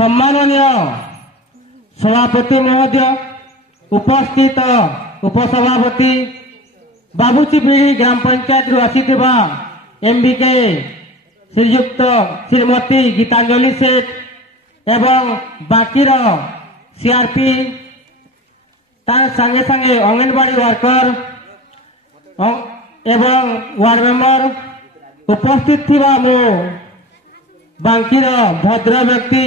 सम्माननीय सभापति महोदय, उपस्थित उपसभापति, बाबूचीपीढ़ी ग्राम पंचायत रु आसीथिबा एमबीके श्रीयुक्त श्रीमती गीतांजलि सेठ एवं बाकीर सीआरपी तार संगे संगे अंगनवाड़ी वर्कर एवं वार्ड मेंबर उपस्थित थिबा मो बांकीर भद्र व्यक्ति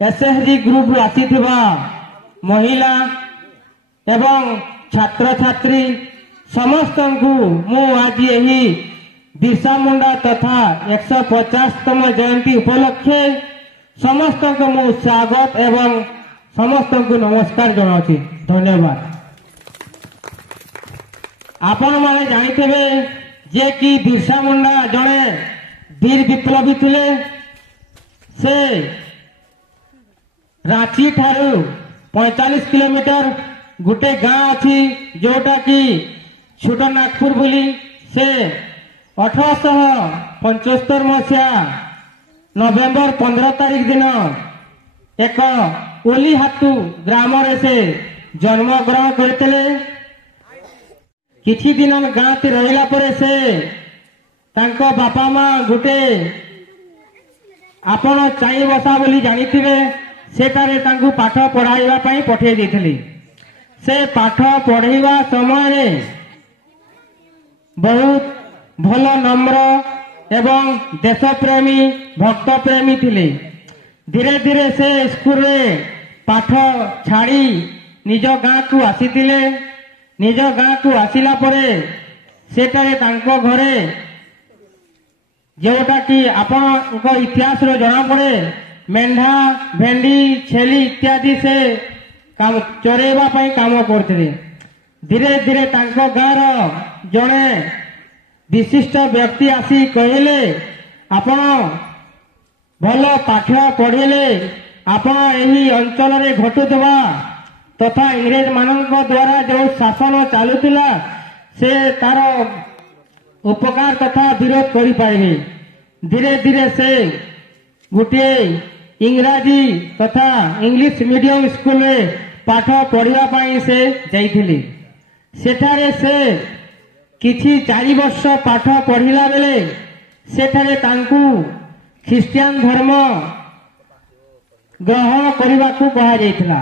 एसएसजी ग्रुप रु आसीथिबा महिला एवं छात्र छात्री समस्त को मु आज यही बिरसा मुंडा तथा 150तम जयंती उपलक्षे समस्त को मु स्वागत एवं समस्त को नमस्कार जनाऊँ। धन्यवाद। आपण माने जानिथिबे जे कि बिरसा मुंडा जड़े वीर विप्लवी थिले। से रांची ठारू 45 किलोमीटर गोटे गाँ अच्छी जोटा कि छोट नागपुर बोली। से 1875 मसीहा नवेम्बर 15 तारीख दिन एक ओली हातू ग्राम से जन्म ग्रहण करते। किछि दिन गाँ ती रहिला परे से तांको बापा माँ गोटे आपण चाई बसा बोली जानिथिबे सेटारे तांकु पाठ पढ़ाइबा पई पठेई देथिले। से पाठ पढ़ाइबा समय बहुत भल नम्र एवं देशप्रेमी भक्त प्रेमी थिले। धीरे धीरे से स्कूल रे पाठ छाड़ी निज गाँ को आसीथिले। निज गाँ को आसिला परे सेटारे तांको घरे जोटा कि आपण इतिहास रो जना पड़े मेंढा भेंडी छेली इत्यादि से काम चरेबा पई काम करथिले। धीरे धीरे तांको गाँव जड़े विशिष्ट व्यक्ति आसी कहले आपण भल पाठ पढ़िले आपण एही अंचल रे घटुवा तथा इंग्रेज मानक द्वारा जो शासन चालुला से तार उपकार तथा विरोध करि पाइबे। धीरे धीरे से गोटे इंग्राजी तथा इंग्लिश मीडियम स्कूल रे पाठ पढ़िबा पई से जाइथिले। सेठारे से किछि 4 वर्ष पाठ पढ़िला बेले सेठारे तांकु ख्रिस्टियान धर्म ग्रहण करबाकू कहा जाइथिला।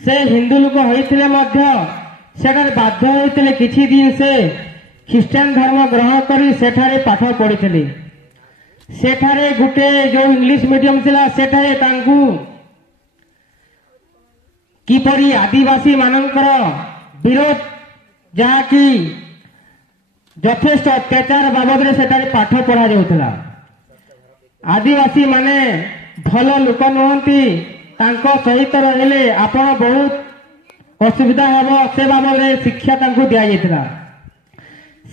से हिंदू लोक होइथिले मध्य सेठारे बाध्य होइथिले किछि दिन से ख्रिस्टियान धर्म ग्रहण करी सेठारे पाठ पढ़िथिले। सेठारे गुटे जो इंग्लिश मीडियम थिला सेठारे तांकु किपरि आदिवासी मानकर विरोध जहा कि यथेष्ट अत्याचार बाबद रे सेठारे पाठ पढ़ा जाउथिला। आदिवासी माने भल लोक नहंती तांको सहित रहले आपण बहुत असुविधा हेबो से बाबद रे शिक्षा तांकु दिया जाइथिला।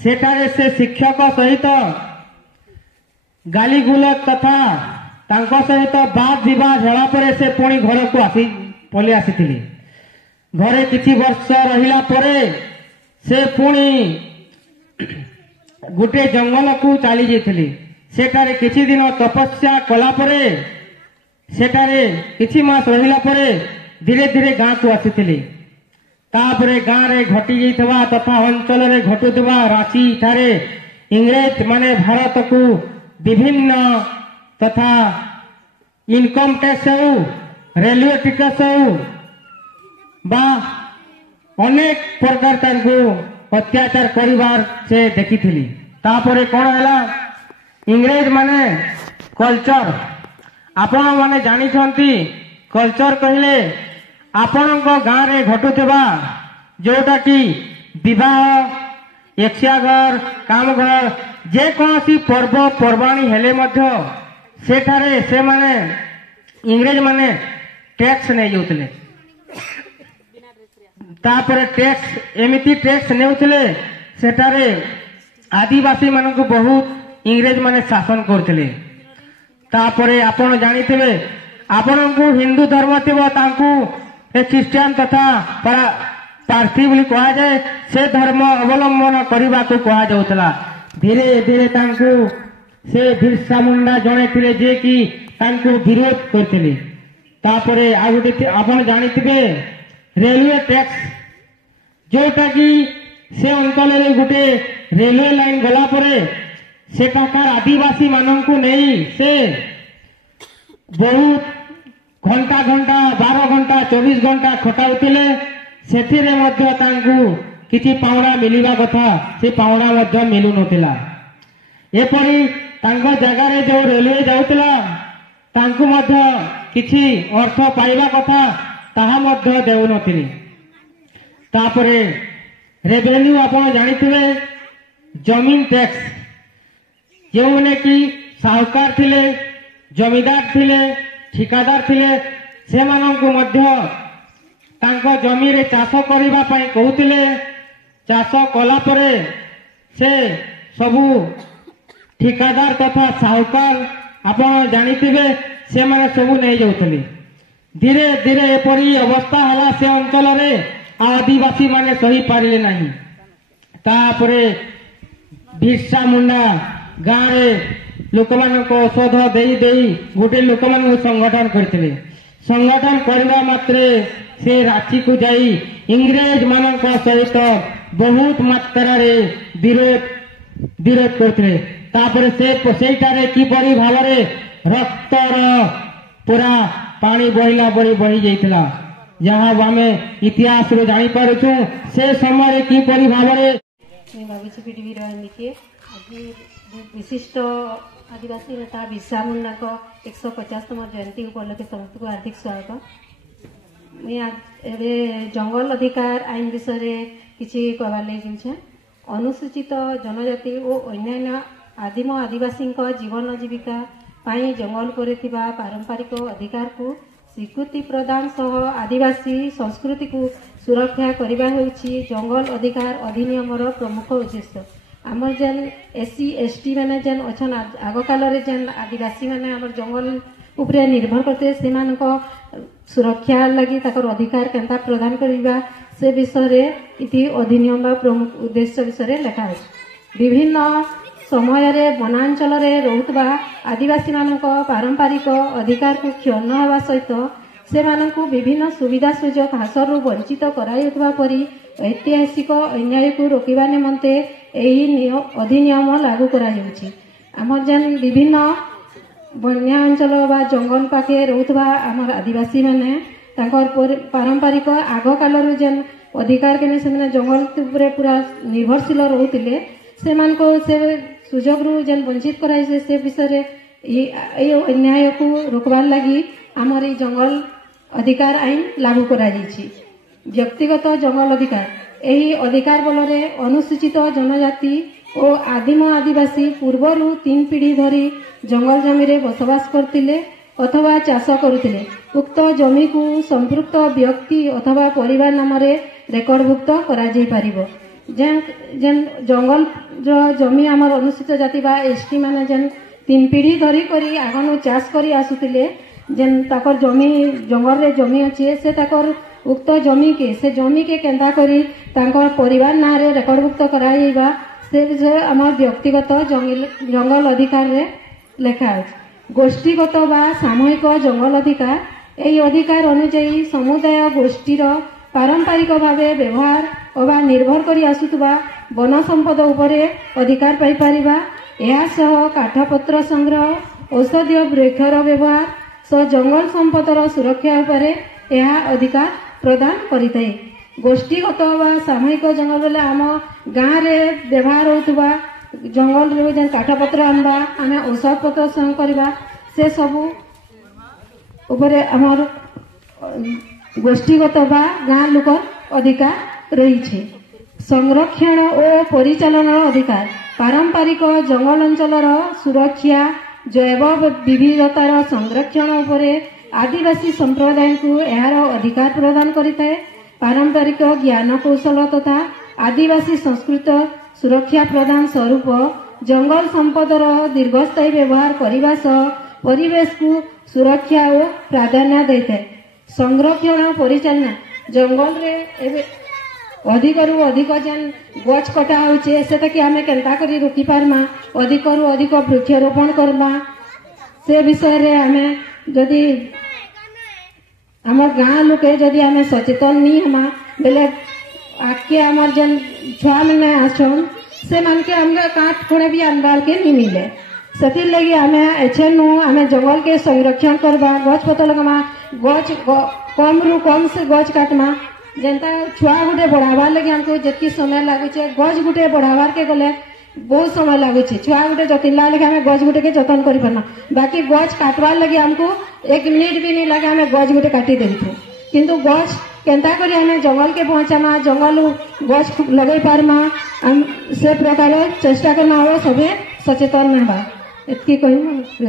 सेठारे से शिक्षक सहित गाली गुलत तथा तांको सहित बाद विवाद हेला परे से पुणी घर को पलि आसीथिले। घरे किछि वर्ष रहिला परे से पुणी गोटे जंगल को चली जाइथिले। सेठारे किछि दिन तपस्या कला परे सेठारे किछि मास रहिला परे धीरे धीरे गाँ को आसीथिले। तापरे गाँ रे घटी जाइथवा तथा अंचल रे घटुथवा रांची ठारे इंग्रेज माने भारत को विभिन्न तथा इनकम टैक्स हो रेलवे टिकट हो बा अनेक प्रकार तांको अत्याचार करिवार से देखिथिली। तापरे कोन हैला इंग्रेज माने कल्चर आपण माने जानी छंती। कल्चर कहले आपणक गाँ रे घटुथवा जोटा कि विवाह यक्षाघर कामघर जे कोनसी पर्व पर्वाणी हेले मध्य सेठारे से माने इंग्रेज माने टैक्स नै जाउतले। तापरे टैक्स एमिति टैक्स नेउतले सेठारे आदिवासी मानक बहुत इंग्रेज माने शासन करथिले। तापरे आपण जानिथिबे आपणकु हिंदू धर्म थिबो तांकु ख्रिस्टियान तथा पारसी बोली कहा जाए से धर्म अवलंबन करने को कहा जाउतला। धीरे धीरे तांकु से बिरसा मुंडा जणे थिले जे कि तांकु विरोध करथिले। तापरे आ गोटे आपण जानिथिबे रेलवे टैक्स जोटा कि से अंचल रे गोटे रेलवे लाइन गला परे सेठाकार आदिवासी माननकु नहीं से बहुत घंटा घंटा 12 घंटा 24 घंटा खटाउतिले सेथिरे मध्य तांकु किछि पाउडा मिलिबा कथा से पाउडा मध्य मिलु नथिला एपरि तांको जगह रे जो रेलवे जाउतिला तांकु मध्य किछि अर्थ पाइबा कथा ताहा मध्य देउ नथिले तापरे रेवेन्यू आपण जानिथिबे जमीन टैक्स जो माने कि साहूकार थिले जमीदार थिले ठिकादार थिले से माननकु मध्य तांको जमी रे चाष करिबा पई कहउतिले चाष कला परे से सबु ठिकादार तथा साहूकार आपण जानिथिबे से माने सबु नै जाउतले धीरे धीरे एपरी अवस्था हला से अंचल रे आदिवासी माने सही पारिले नहीं तापरे बिरसा मुंडा गाँव रे लोक मानक औषध देई देई गोटे लोक मान संगठन करथिले संगठन करबा मात्रे से रांची को जाई इंग्रेज मानक सहित बहुत मात्रा रे विरोध करथिले तापरे से सेटारे किपरि भावरे रक्तर पूरा पानी बहिला परि बहि जाइतिला जहाँ आमे इतिहास रे जानि पारुछु से समय रे किपरि भावरे भावी पीढ़ी के आज विशिष्ट आदिवासी नेता बिरसा मुंडा 150तम जयंती उपलक्षे समस्त को हार्दिक स्वागत। मुझे जंगल अधिकार आईन विषय किसी कहबार लगे अनुसूचित जनजाति और अन्य आदिम आदिवासी जीवन जीविका पाई जंगल पर पारंपरिक अधिकार को स्वीकृति प्रदान सह आदिवासी संस्कृति को सुरक्षा करने होउछि जंगल अधिकार अधिनियम प्रमुख उद्देश्य। आमर जेन एससी एसटी मैंने जेन अच्छन आग काल जेन आदिवासी मैंने आमर जंगल उपरे निर्भर करते से सुरक्षा लगी ताकर अधिकार केंता प्रदान करबा से विषय इति अधिनियम प्रमुख उद्देश्य विषय लिखा है। विभिन्न समय रे वनांचल रे रहुतबा आदिवासी मानक पारंपरिक अधिकार को क्षुण्ण होगा सहित से मानक विभिन्न सुविधा सुजोग हासिल वंचित कराइबा परी ऐतिहासिक अन्याय को रोकवा निमंते यही अधिनियम लागू करा हेउछि। आमर जेन विभिन्न बन्या अंचल बा जंगल पाखे रहुतबा आमर आदिवासी माने तांकर पारंपरिक आग कालर जेन अधिकार के से जंगल उपरे पूरा निर्भरशील रहुतिले से सुजोग रु जेन वंचित कराइसे से विषय ये अन्याय को रोकबार लगी आमर ये जंगल अधिकार आईन लागू करा जाइछि। व्यक्तिगत जंगल अधिकार यही अधिकार बल अनुसूचित जनजाति और आदिम आदिवासी पूर्वर 3 पीढ़ी धरी जंगल जमी रे बसवास करथिले अथवा चाष करुथिले उक्त जमी को संपृक्त व्यक्ति अथवा परिवार नाम रे रेकर्डभुक्त करा जाई परिबो। जेन जंगल जो जमी आमर अनुसूचित जाति बा एसटी माने जेन 3 पीढ़ी धरी करी आगनु चाष करी आसुथिले जेन ताकर जमी जंगल रे जमी अछि से ताकर उक्त जमी के केंता करी तांकर परिवार ना रे रेकर्डभुक्त कराइबा से विषय आमर व्यक्तिगत जंगल अधिकार रे लेखा अछि। गोष्ठीगत बा सामूहिक जंगल अधिकार यही अधिकार अनुसार समुदाय गोष्ठीर पारंपरिक भावे व्यवहार अबा निर्भर करी आसुतबा वन संपद उपरे अधिकार पाई परिबा। एहा सह काठपत्र संग्रह औषधीय वृक्षर व्यवहार सह जंगल संपदर सुरक्षा उपरे एहा अधिकार प्रदान करिथाय। गोष्ठीगत बा सामूहिक जंगल बेले आम गाँव रे व्यवहार होतबा जंगल रे जेन काठपत्र आनबा आमे औषध पत्र संग करबा से सबु उपरे आमर गोष्ठीगत बा गाँ लोक अधिकार रही। संरक्षण और परिचालन अधिकार पारंपरिक जंगल अंचलर सुरक्षा जैव विविधतार संरक्षण उपरे आदिवासी संप्रदाय को यार अधिकार प्रदान करिଥାଏ। पारंपरिक ज्ञान कौशल तथा आदिवासी संस्कृत सुरक्षा प्रदान स्वरूप जंगल संपदर दीर्घस्थायी व्यवहार करने सह परिवेश को सुरक्षा और प्राधान्य देता। संरक्षण और परिचालना जंगल रे एबे अधिक रु अधिक जेन गछ कटा होचे सेटा कि हमें केंता करी रोकी पारमा अधिक रु अधिक वृक्षारोपण करबा से विषय रे हमें जदि आम गाँ लोके जदि आम सचेतन नहीं हमा बेले आगे आमर जेन छुआ मैंने आसन से मान के हमके काट खोड़े भी आनबार के नहीं मिले से लगी आम एछे नु आम जंगल के संरक्षण करवा गछ पतर लगमा गछ कम रु कम से गछ काटमा जेनता छुआ गुटे बढ़ावार लगी हमको जितकी समय लगुचे गछ गुटे बढ़ावार के गले बहुत समय लगुचे छुआ गुटे जतिला लगे हमें गछ गुटे के जतन कर पारना बाकी गछ काटवार लगी हमको 1 मिनिट भी नहीं लगे हमें गछ गुटे काटी देथु किंतु गछ केंता करी हमें जंगल के पहुंचामा जंगल गछ लगे पारमा हम से प्रकार चेष्टा करना हो सबे सचेतन ना बा इतकी कही